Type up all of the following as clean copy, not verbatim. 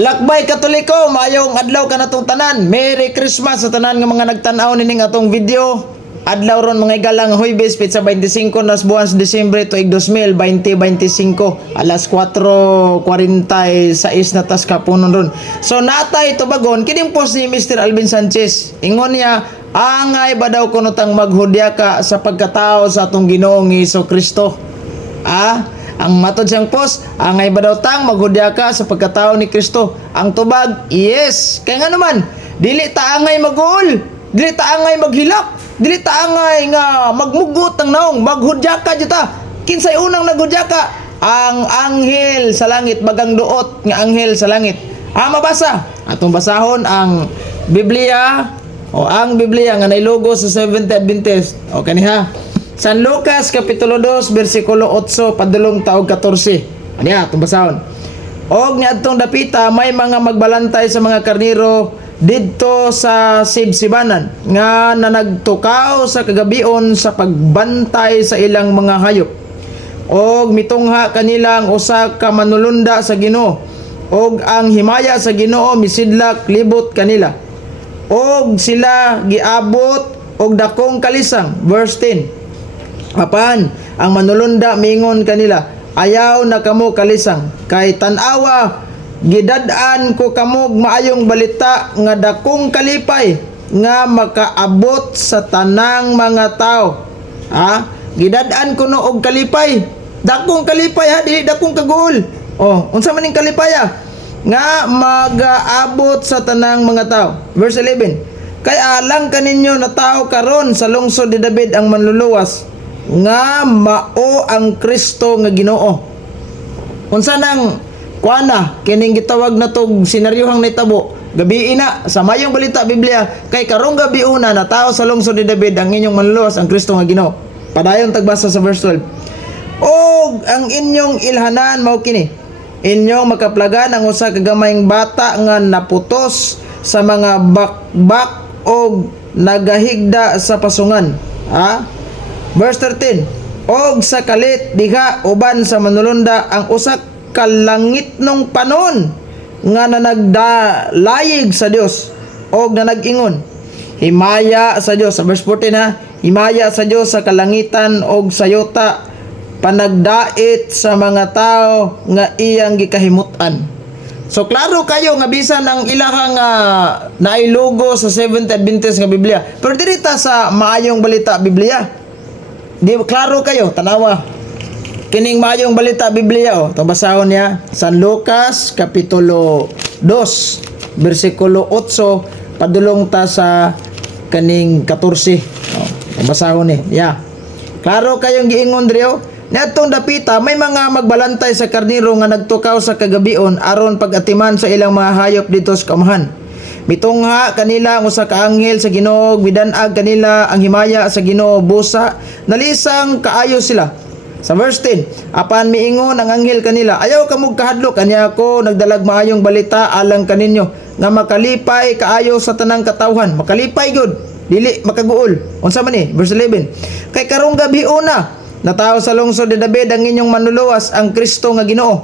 Lakbay Katoliko, mayong adlaw ka natong tanan. Merry Christmas sa tanan nga mga nagtan-aw nining atong video. Adlaw ron mga igalang Huwebes, Petsa 25 nas buwan sa Disyembre tuig 2025, alas 4:46 na tas kapunon ron. So natay tubagon kining post ni Mr. Alvin Sanchez. Ingon niya, angay ba daw kuno tang maghudya ka sa pagkatao sa atong Ginoong Hesukristo? Ang matod siyang post, angay ba daw tang maghudya ka sa pagkatao ni Kristo? Ang tubag, yes. Kaya nga naman, dili ta angay magul, dili ta angay maghilak, dili ta angay nga magmugot ng naong, maghudya ka juta. Kinsay unang naghudya ka? Ang anghel sa langit, bagang duot nga anghel sa langit. Mabasa. Atong basahon ang Biblia o ang Biblia nga nailugo sa Seventh-day Adventist. O kaniha. San Lucas Kapitulo 2 versikulo 8 padulong taog 14. Aniya, itong basahon. Og niadtong dapita may mga magbalantay sa mga karniro didto sa sibsibanan nga nanagtukaw sa kagabion sa pagbantay sa ilang mga hayop. Og mitungha kanila ang usa ka manulunda sa Ginoo. Og ang himaya sa Ginoo misidlak libot kanila. Og sila giabot og dakong kalisang. Verse 10. Apan ang manulunda mingon kanila, ayaw na kamo kalisang, kay tan-awa gidad-an ko kamo maayong balita nga dakong kalipay nga makaabot sa tanang mga tao. Gidad-an ko no og kalipay, dakong kalipay dili dakong kaguol. Unsa man ning kalipaya? Nga magaabot sa tanang mga tao. Verse 11. Kay alang kaninyo na tao karon sa lungsod ni David ang manluluwas, nga mao ang Kristo nga Ginoo. Unsa nang kuana kining gitawag na tog senaryohang nitabo gabi ina sa mayong balita Biblia, kay karong gabi una na tao sa lungsod ni David ang inyong manluluwas ang Kristo nga Ginoo. Padayon tagbasa sa verse 12. Og ang inyong ilhanan mao kini, inyong makaplagan ang usa ka gamayng bata nga naputos sa mga bakbak og nagahigda sa pasungan. Verse 13. Og sa kalit diha uban sa manulunda ang usa ka langitnong panon nga nanagdalayig sa Dios og nanag-ingon, himaya sa Dios. Sa verse 14 himaya sa Dios sa kalangitan og sa yuta, panagdait sa mga tao nga iyang gikahimutan. So klaro kayo nga bisan ang ilahang nailugo sa Seventh Adventist nga Biblia, pero diri ta sa maayong balita Biblia. Di klaro kayo, tanawa. Kining mayong balita Biblia, itong basahon niya, San Lucas Kapitulo 2 versikulo 8 padulong ta sa kaning 14. Itong basahon ni. Klaro kayong giingon diriyo. Niadtong dapita may mga magbalantay sa karniro nga nagtukaw sa kagabion aron pag-atiman sa ilang mga hayop dito sa kaumahan. Mitungha kanila ang usa ka anghel sa Ginoo, bidan-ag kanila ang himaya sa Ginoo busa, nalisang kaayo sila. Sa verse 10, apan miingon ang anghel kanila, ayaw kamog kahadlok, kaniya ako nagdalag maayong balita alang kaninyo nga makalipay kaayo sa tanang katawhan. Makalipay gud, dili makaguol. Unsa man ni? Verse 11. Kay karong gabi una, natawo sa lungsod ni David ang inyong manluluwas ang Kristo nga Ginoo.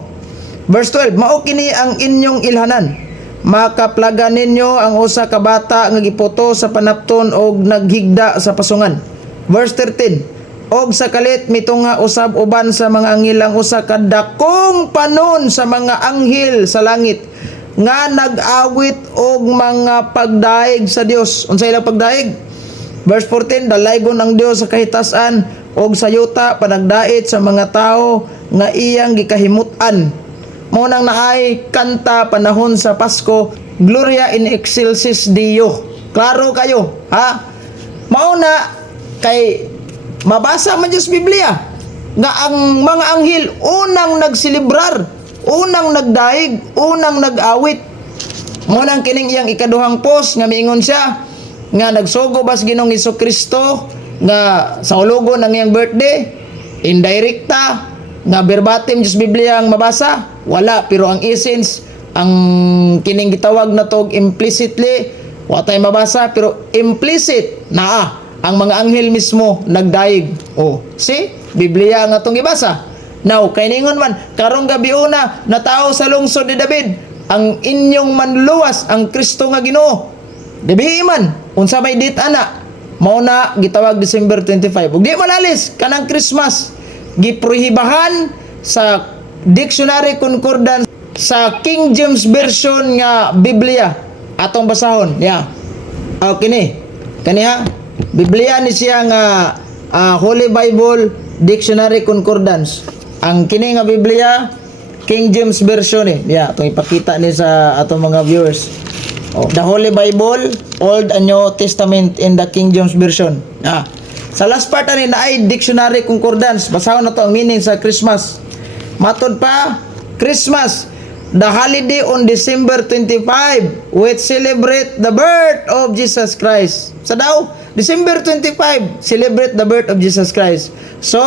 Verse 12, mao kini ang inyong ilhanan. Makaplagan ninyo ang usa ka bata nga gipoto sa panapton og naghigda sa pasungan. Verse 13. Og sa kalit mitungha usab uban sa mga anghel ang usa ka dakong panon sa mga anghel sa langit nga nag-awit og mga pagdaig sa Dios. Unsa ilang pagdaig? Verse 14. Dalaygon ang Dios sa kahitasan og sa yuta, panagdait sa mga tao nga iyang gikahimutan. Munang naay kanta panahon sa Pasko, Gloria in excelsis Deo. Klaro kayo, Mauna kay mabasa man Diyos Biblia nga ang mga anghel unang nagsilibrar, unang nagdaig, unang nag-awit. Munang kining iyang ikaduhang post nga miingon siya nga nagsugo bas Ginoong Hesukristo nga sa ulugo ng iyang birthday, indirekta nga verbatim Diyos Biblia ang mabasa, wala. Pero ang essence, ang kining gitawag na tog implicitly, wala tayong mabasa, pero implicit na ang mga anghel mismo nagdaig. See? Biblia nga itong ibasa. Now, kay ningon man, karong gabi una, natao sa lungsod ni David ang inyong manluwas ang Kristo nga Ginoo. Dibi man unsa may date ana, mao na gitawag December 25. Ug di malalis kanang Christmas giprohibahan sa Dictionary Concordance sa King James Version nga Biblia atong basahon. Yeah. Kani ha. Biblia ni siya nga Holy Bible Dictionary Concordance. Ang kini nga Biblia King James Version Yeah, itong ipakita ni sa atong mga viewers. The Holy Bible, Old and New Testament in the King James Version. Sa last part ani na ay Dictionary Concordance. Basahon na to ang meaning sa Christmas. Matod pa, Christmas, the holiday on December 25 which celebrate the birth of Jesus Christ. Sa daw, December 25, celebrate the birth of Jesus Christ. So,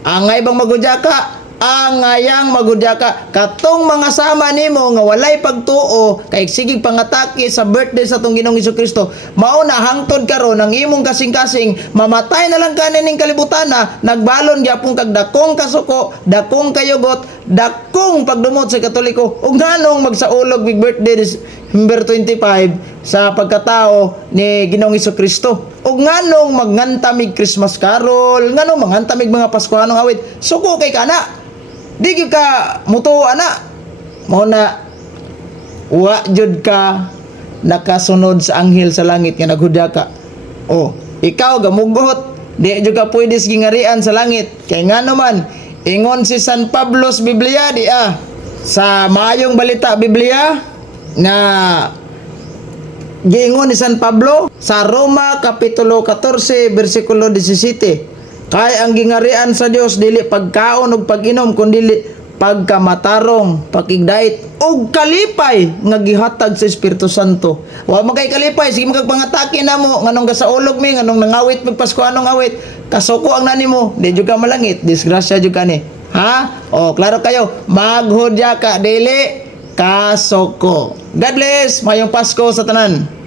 angay bang magudya ka? Angayang magudya ka. Katong mga sama nimo nga walay pagtuo kay sigig pangatake sa birthday sa atong Ginoong Hesukristo, mao na hangtod karon ang imong kasing-kasing mamatay na lang kaning kalibutan na nagbalon gyapon kag dakong kasuko, dakong kayugot, dakong pagdumot sa Katoliko ug nganong magsaulog big birthday December 25 sa pagkatao ni Ginoong Hesukristo. Ug nganong magngantamig Christmas carol, nganong manghantamig mga Paskuhanong awit. Suko kay kana. Di ka mutuwa na. Mao na wa jud ka nakasunod sa anghel sa langit nga naghudya ka. Ikaw gamugot, di jud ka pwede gingarian sa langit. Kay ngano man ingon si San Pablo's Biblia sa Maayong Balita Biblia na giingon ni San Pablo sa Roma Kapitulo 14 versikulo 17. Kay ang gingarian sa Dios dili pagkaon ug pag-inom kundi pagkamatarong, pakigdait ug kalipay nga gihatag sa Espiritu Santo. Wa man kay kalipay sige magpangatake namo nganong gasaulog mi nganong nangawit pag Paskuhanong awit, kasuko ang nanimo, di jud ka malangit, disgrasya jud ka ni. Klaro kayo, maghudya ka dili kasuko. God bless, mayong Pasko sa tanan.